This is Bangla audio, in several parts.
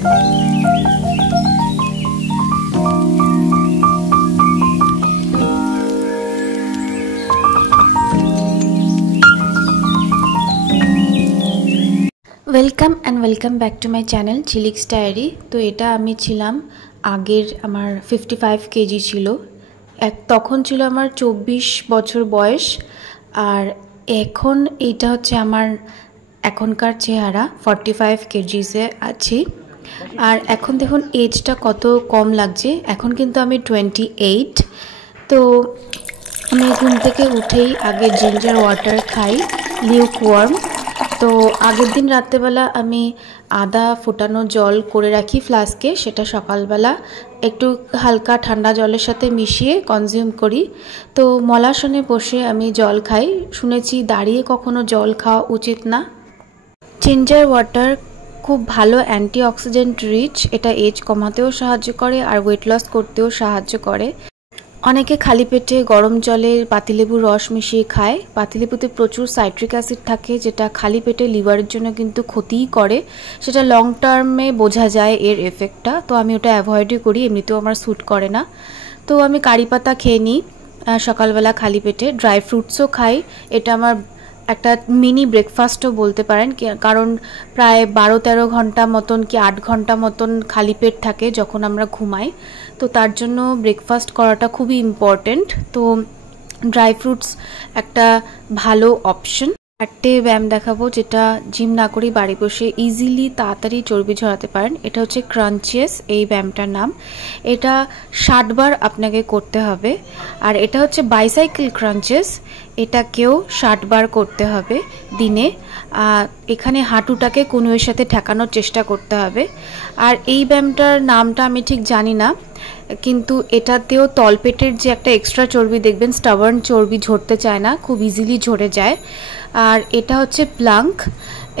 Welcome and welcome back to my channel चिलिक्स डायरी। तो এটা আমি ছিলাম আগের আমার 55 কেজি ছিল, তখন ছিল আমার 24 বছর বয়স, আর এখন এটা হচ্ছে আমার এখনকার চেহারা 45 কেজিসে আছি। আর এখন দেখুন এজটা কত কম লাগছে, এখন কিন্তু আমি 28। তো আমি ঘুম থেকে উঠেই আগে জিঞ্জার ওয়াটার খাই, লিউক ওয়ার্ম। তো আগের দিন রাত্রেবেলা আমি আদা ফোটানো জল করে রাখি ফ্লাস্কে, সেটা সকালবেলা একটু হালকা ঠান্ডা জলের সাথে মিশিয়ে কনজিউম করি। তো মলাসনে বসে আমি জল খাই, শুনেছি দাঁড়িয়ে কখনো জল খাওয়া উচিত না। জিঞ্জার ওয়াটার খুব ভালো অ্যান্টিঅক্সিডেন্ট রিচ, এটা এজ কমাতেও সাহায্য করে আর ওয়েট লস করতেও সাহায্য করে। অনেকে খালি পেটে গরম জলে পাতিলেবুর রস মিশিয়ে খায়। পাতিলেবুতে প্রচুর সাইট্রিক অ্যাসিড থাকে, যেটা খালি পেটে লিভারের জন্য কিন্তু ক্ষতিই করে, সেটা লং টার্মে বোঝা যায় এর এফেক্টটা। তো আমি ওটা অ্যাভয়েডই করি, এমনিতেও আমার স্যুট করে না। তো আমি কারি পাতা খেয়ে নিই সকালবেলা খালি পেটে, ড্রাই ফ্রুটসও খাই। এটা আমার একটা মিনি ব্রেকফাস্টও বলতে পারেন, কারণ প্রায় 12-13 ঘন্টা মতন কি 8 ঘন্টা মতন খালি পেট থাকে যখন আমরা ঘুমাই। তো তার জন্য ব্রেকফাস্ট করাটা খুবই ইম্পর্টেন্ট। তো ড্রাই ফ্রুটস একটা ভালো অপশন। চারটে ব্যায়াম দেখাবো যেটা জিম না করেই বাড়ি বসে ইজিলি তাড়াতাড়ি চর্বি ঝরাতে পারেন। এটা হচ্ছে ক্রাঞ্চিয়াস, এই ব্যায়ামটার নাম। এটা 60 বার আপনাকে করতে হবে। আর এটা হচ্ছে বাইসাইকেল ক্রাঞ্চিয়াস, এটাকেও 60 বার করতে হবে দিনে। এখানে হাঁটুটাকে কনুইয়ের সাথে ঠেকানোর চেষ্টা করতে হবে। আর এই ব্যায়ামটার নামটা আমি ঠিক জানি না, কিন্তু এটাতেও তলপেটের যে একটা এক্সট্রা চর্বি দেখবেন, স্টাবার্ন চর্বি ঝরতে চায় না, খুব ইজিলি ঝরে যায়। আর এটা হচ্ছে প্লাঙ্ক,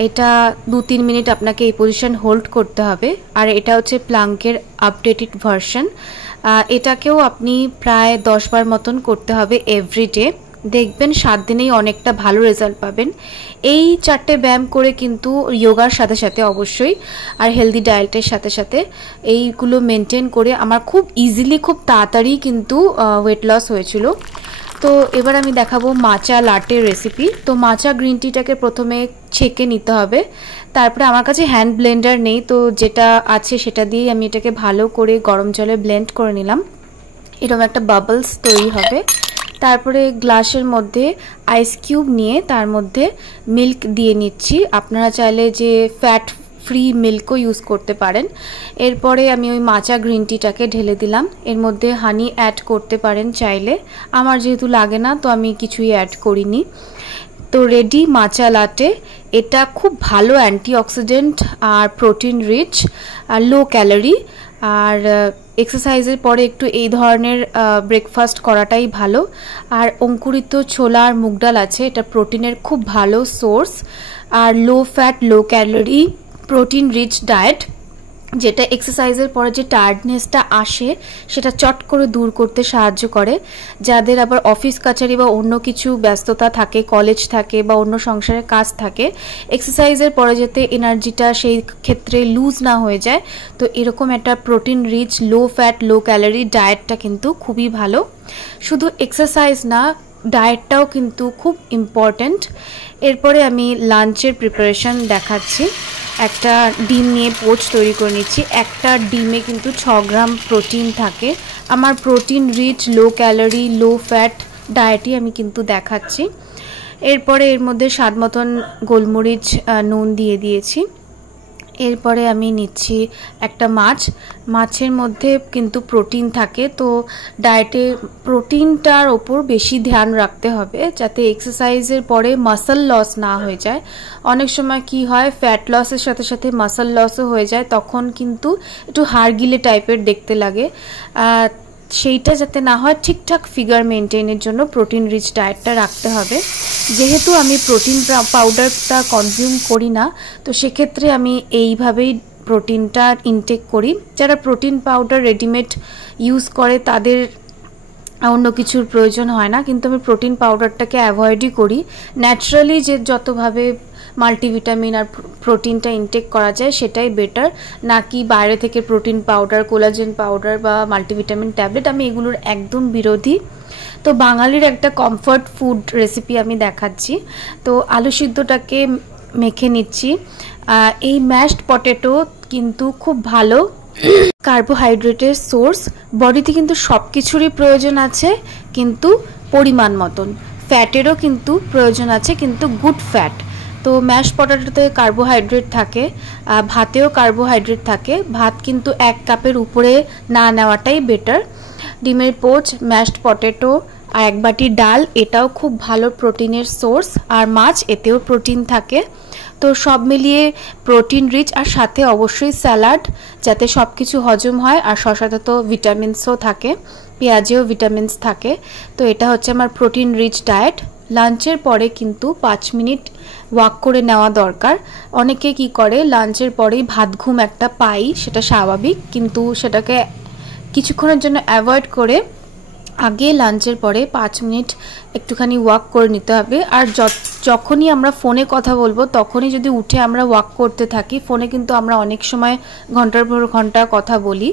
এটা 2-3 মিনিট আপনাকে এই পজিশন হোল্ড করতে হবে। আর এটা হচ্ছে প্লাঙ্কের আপডেটেড ভার্সন, এটাকেও আপনি প্রায় 10 বার মতন করতে হবে এভরিডে। দেখবেন 7 দিনেই অনেকটা ভালো রেজাল্ট পাবেন। এই 4টে ব্যায়াম করে কিন্তু যোগার সাথে সাথে অবশ্যই আর হেলদি ডায়েটের সাথে সাথে এইগুলো মেনটেন করে আমার খুব ইজিলি খুব তাড়াতাড়ি কিন্তু ওয়েট লস হয়েছিল। তো এবার আমি দেখাবো মাচা লাটের রেসিপি। তো মাচা গ্রিন টিটাকে প্রথমে ছেঁকে নিতে হবে, তারপরে আমার কাছে হ্যান্ড ব্লেন্ডার নেই, তো যেটা আছে সেটা দিয়েই আমি এটাকে ভালো করে গরম জলে ব্লেন্ড করে নিলাম। এরকম একটা বাবলস তৈরি হবে। তারপরে গ্লাসের মধ্যে আইস কিউব নিয়ে তার মধ্যে মিল্ক দিয়ে নিচ্ছি, আপনারা চাইলে যে ফ্যাট ফ্রি মিল্কও ইউজ করতে পারেন। এরপরে আমি ওই মাচা গ্রিন টিটাকে ঢেলে দিলাম, এর মধ্যে হানি অ্যাড করতে পারেন চাইলে, আমার যেহেতু লাগে না তো আমি কিছুই অ্যাড করিনি। তো রেডি মাচা লাটে। এটা খুব ভালো অ্যান্টিঅক্সিডেন্ট আর প্রোটিন রিচ আর লো ক্যালোরি। আর এক্সারসাইজের পরে একটু এই ধরনের ব্রেকফাস্ট করাটাই ভালো। আর অঙ্কুরিত ছোলা আর মুগ ডাল আছে, এটা প্রোটিনের খুব ভালো সোর্স আর low fat low calorie protein rich diet, যেটা এক্সারসাইজের পরে যে টায়ার্ডনেসটা আসে সেটা চট করে দূর করতে সাহায্য করে। যাদের আবার অফিস কাছারি বা অন্য কিছু ব্যস্ততা থাকে, কলেজ থাকে বা অন্য সংসারের কাজ থাকে, এক্সারসাইজের পরে যাতে এনার্জিটা সেই ক্ষেত্রে লুজ না হয়ে যায়, তো এরকম একটা protein rich low fat low calorie ডায়েটটা কিন্তু খুবই ভালো। শুধু এক্সারসাইজ না, ডায়েটটাও কিন্তু খুব ইম্পর্ট্যান্ট। এরপরে আমি লাঞ্চের প্রিপারেশন দেখাচ্ছি। একটা ডিম নিয়ে পোচ তৈরি করে নিচ্ছি। একটা ডিমে কিন্তু 6 গ্রাম প্রোটিন থাকে। আমার protein rich low calorie low fat ডায়েটই আমি কিন্তু দেখাচ্ছি। এরপরে এর মধ্যে স্বাদ মতন গোলমরিচ নুন দিয়ে দিয়েছি। এরপরে আমি নিচ্ছি একটা মাছের মধ্যে কিন্তু প্রোটিন থাকে, তো ডায়েটে প্রোটিনটার ওপর বেশি ধ্যান রাখতে হবে যাতে এক্সারসাইজের পরে মাসল লস না হয়ে যায়। অনেক সময় কি হয়, ফ্যাট লসের সাথে সাথে মাসল লসও হয়ে যায়, তখন কিন্তু একটু হাড়গিলে টাইপের দেখতে লাগে। সেইটা যাতে না হয়, ঠিকঠাক ফিগার মেনটেনের জন্য প্রোটিন রিচ ডায়েটটা রাখতে হবে। যেহেতু আমি প্রোটিন পাউডারটা কনজিউম করি না, তো সেক্ষেত্রে আমি এইভাবেই প্রোটিনটা ইনটেক করি। যারা প্রোটিন পাউডার রেডিমেড ইউজ করে তাদের অন্য কিছুর প্রয়োজন হয় না, কিন্তু আমি প্রোটিন পাউডারটাকে অ্যাভয়েডই করি। ন্যাচারালি যে যতভাবে মাল্টিভিটামিন আর প্রোটিনটা ইনটেক করা যায় সেটাই বেটার, নাকি বাইরে থেকে প্রোটিন পাউডার, কোলাজেন পাউডার বা মাল্টিভিটামিন ট্যাবলেট। আমি এগুলোর একদম বিরোধী। তো বাঙালির একটা কমফর্ট ফুড রেসিপি আমি দেখাচ্ছি। তো আলু সিদ্ধটাকে মেখে নিচ্ছি। এই ম্যাশড পটেটো কিন্তু খুব ভালো কার্বোহাইড্রেটের সোর্স। বডিতে কিন্তু সব কিছুরই প্রয়োজন আছে, কিন্তু পরিমাণ মতন। ফ্যাটেরও কিন্তু প্রয়োজন আছে, কিন্তু গুড ফ্যাট। তো ম্যাশ পটেটোতে কার্বোহাইড্রেট থাকে, ভাতেও কার্বোহাইড্রেট থাকে। ভাত কিন্তু 1 কাপের উপরে না নেওয়াটাই বেটার। ডিমের পোচ, ম্যাশড পটেটো আর 1 বাটি ডাল, এটাও খুব ভালো প্রোটিনের সোর্স। আর মাছ, এতেও প্রোটিন থাকে। তো সব মিলিয়ে প্রোটিন রিচ, আর সাথে অবশ্যই স্যালাড, যাতে সব কিছু হজম হয়। আর শসাতে তো ভিটামিনসও থাকে, পেঁয়াজেও ভিটামিনস থাকে। তো এটা হচ্ছে আমার প্রোটিন রিচ ডায়েট। লাঞ্চের পরে কিন্তু 5 মিনিট ওয়াক করে নেওয়া দরকার। অনেকে কি করে লাঞ্চের পরেই ভাত ঘুম একটা পাই, সেটা স্বাভাবিক, কিন্তু সেটাকে কিছুক্ষণের জন্য অ্যাভয়েড করে আগে লাঞ্চের পরে 5 মিনিট একটুখানি ওয়াক করে নিতে হবে। আর যখনই আমরা ফোনে কথা বলবো তখনই যদি উঠে আমরা ওয়াক করতে থাকি, ফোনে কিন্তু আমরা অনেক সময় ঘন্টার পর ঘন্টা কথা বলি,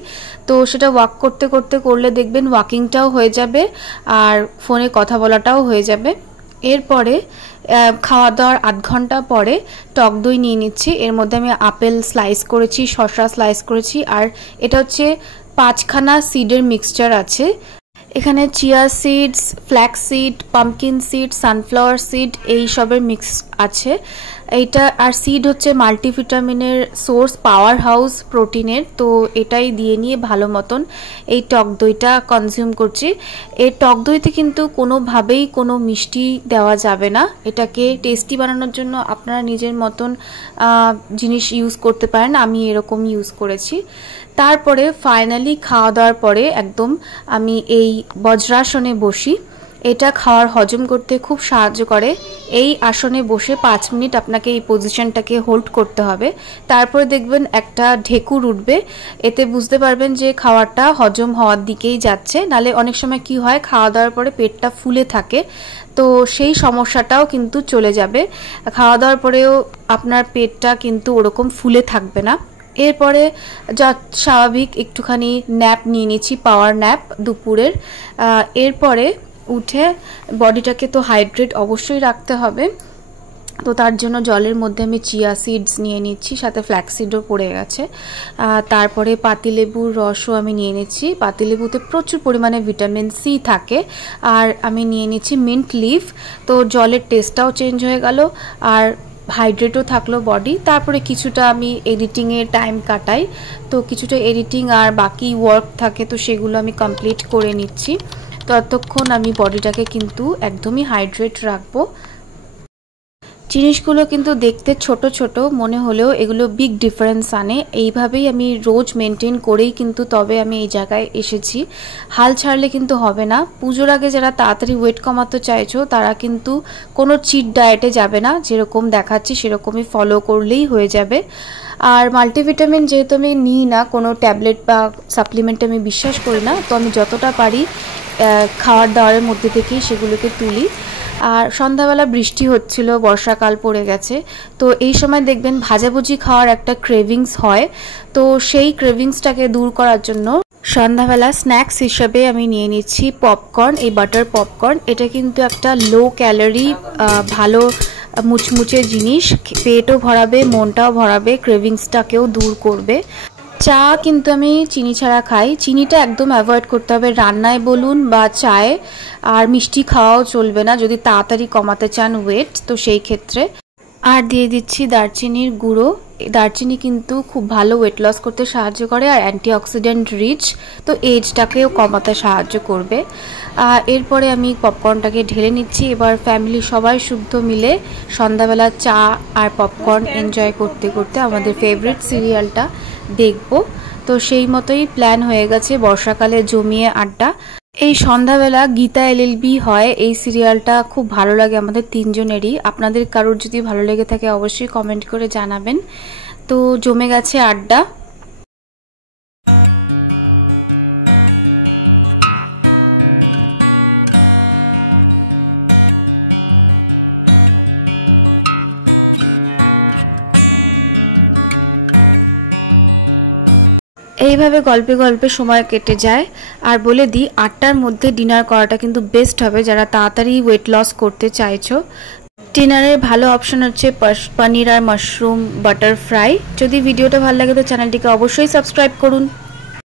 তো সেটা ওয়াক করতে করতে করলে দেখবেন ওয়াকিংটাও হয়ে যাবে আর ফোনে কথা বলাটাও হয়ে যাবে। এরপরে খাওয়া দাওয়ার 8 ঘন্টা পরে টক দই নিয়ে নিচ্ছি। এর মধ্যে আমি আপেল স্লাইস করেছি, শসা স্লাইস করেছি, আর এটা হচ্ছে 5খানা সিডের মিক্সচার আছে। এখানে chia seeds, flax seed, pumpkin seed, sunflower seed, এই সবের মিক্স আছে। এইটা আর সিড হচ্ছে মাল্টিভিটামিনের সোর্স, পাওয়ার হাউস প্রোটিনের। তো এটাই দিয়ে নিয়ে ভালো মতন এই টক দইটা কনজিউম করছি। এই টক দইতে কিন্তু কোনোভাবেই কোনো মিষ্টি দেওয়া যাবে না। এটাকে টেস্টি বানানোর জন্য আপনারা নিজের মতন জিনিস ইউজ করতে পারেন, আমি এরকম ইউজ করেছি। তারপরে ফাইনালি খাওয়া দাওয়ার পরে একদম আমি এই বজ্রাসনে বসি। এটা খাওয়ার হজম করতে খুব সাহায্য করে। এই আসনে বসে 5 মিনিট আপনাকে এই পজিশনটাকে হোল্ড করতে হবে। তারপরে দেখবেন একটা ঢেকুর উঠবে, এতে বুঝতে পারবেন যে খাওয়াটা হজম হওয়ার দিকেই যাচ্ছে। নালে অনেক সময় কি হয়, খাওয়া দাওয়ার পরে পেটটা ফুলে থাকে, তো সেই সমস্যাটাও কিন্তু চলে যাবে। খাওয়া দাওয়ার পরেও আপনার পেটটা কিন্তু ওরকম ফুলে থাকবে না। এরপরে যা স্বাভাবিক একটুখানি ন্যাপ নিয়ে নিচ্ছি, পাওয়ার ন্যাপ দুপুরের। এরপরে উঠে বডিটাকে তো হাইড্রেট অবশ্যই রাখতে হবে, তো তার জন্য জলের মধ্যে আমি চিয়া সিডস নিয়ে নিচ্ছি, সাথে ফ্ল্যাক্স সিডও পড়ে গেছে। তারপরে পাতিলেবুর রসও আমি নিয়ে নিচ্ছি। পাতিলেবুতে প্রচুর পরিমাণে ভিটামিন সি থাকে। আর আমি নিয়ে নিচ্ছি মিন্ট লিফ, তো জলের টেস্টটাও চেঞ্জ হয়ে গেল আর হাইড্রেটও থাকলো বডি। তারপরে কিছুটা আমি এডিটিংয়ে টাইম কাটাই, তো কিছুটা এডিটিং আর বাকি ওয়ার্ক থাকে, তো সেগুলো আমি কমপ্লিট করে নিচ্ছি। ততক্ষণ আমি বডিটাকে কিন্তু একদমই হাইড্রেট রাখবো। জিনিসগুলো কিন্তু দেখতে ছোট ছোট মনে হলেও এগুলো বিগ ডিফারেন্স আনে। এইভাবেই আমি রোজ মেনটেন করেই কিন্তু তবে আমি এই জায়গায় এসেছি। হাল ছাড়লে কিন্তু হবে না। পুজোর আগে যারা তাড়াতাড়ি ওয়েট কমাতে চাইছো তারা কিন্তু কোনো চিট ডায়েটে যাবে না, যেরকম দেখাচ্ছি সেরকমই ফলো করলেই হয়ে যাবে। আর মাল্টিভিটামিন যেহেতু আমি নিই না, কোনো ট্যাবলেট বা সাপ্লিমেন্টে আমি বিশ্বাস করি না, তো আমি যতটা পারি খাওয়ার দাওয়ারের মধ্যে থেকেই সেগুলোকে তুলি। আর সন্ধ্যাবেলা বৃষ্টি হচ্ছিল, বর্ষাকাল পড়ে গেছে, তো এই সময় দেখবেন ভাজাভুজি খাওয়ার একটা ক্রেভিংস হয়। তো সেই ক্রেভিংসটাকে দূর করার জন্য সন্ধ্যাবেলা স্ন্যাক্স হিসেবে আমি নিয়ে নিচ্ছি পপকর্ন, এই বাটার পপকর্ন। এটা কিন্তু একটা লো ক্যালোরি ভালো মুচমুচে জিনিস, পেটও ভরাবে, মনটাও ভরাবে, ক্রেভিংসটাকেও দূর করবে। চা কিন্তু আমি চিনি ছাড়া খাই, চিনিটা একদম অ্যাভয়েড করতে হবে রান্নায় বলুন বা চায়ে। আর মিষ্টি খাওয়াও চলবে না যদি তাড়াতাড়ি কমাতে চান ওয়েট, তো সেই ক্ষেত্রে। আর দিয়ে দিচ্ছি দারচিনির গুঁড়ো। দারচিনি কিন্তু খুব ভালো ওয়েট লস করতে সাহায্য করে আর অ্যান্টিঅক্সিডেন্ট রিচ, তো এজটাকেও কমাতে সাহায্য করবে। এরপরে আমি পপকর্নটাকে ঢেলে নিচ্ছি। এবার ফ্যামিলি সবাই শুদ্ধ মিলে সন্ধ্যাবেলা চা আর পপকর্ন এনজয় করতে করতে আমাদের ফেভারিট সিরিয়ালটা দেখব। তো সেই মতোই প্ল্যান হয়ে গেছে, বর্ষাকালে জমিয়ে আড্ডা। এই সন্ধ্যাবেলা গীতা এলএলবি হয়, এই সিরিয়ালটা খুব ভালো লাগে আমাদের তিনজনেরই। আপনাদের কারোর যদি ভালো লেগে থাকে অবশ্যই কমেন্ট করে জানাবেন। তো জমে গেছে আড্ডা। এইভাবে গল্পে গল্পে সময় কেটে যায়। আর বলে দিই 8টার মধ্যে ডিনার করাটা কিন্তু বেস্ট হবে যারা তাড়াতাড়ি ওয়েট লস করতে চাইছো। ডিনারের ভালো অপশন হচ্ছে পনির আর মাশরুম বাটার ফ্রাই। যদি ভিডিওটা ভালো লাগে তো চ্যানেলটিকে অবশ্যই সাবস্ক্রাইব করুন।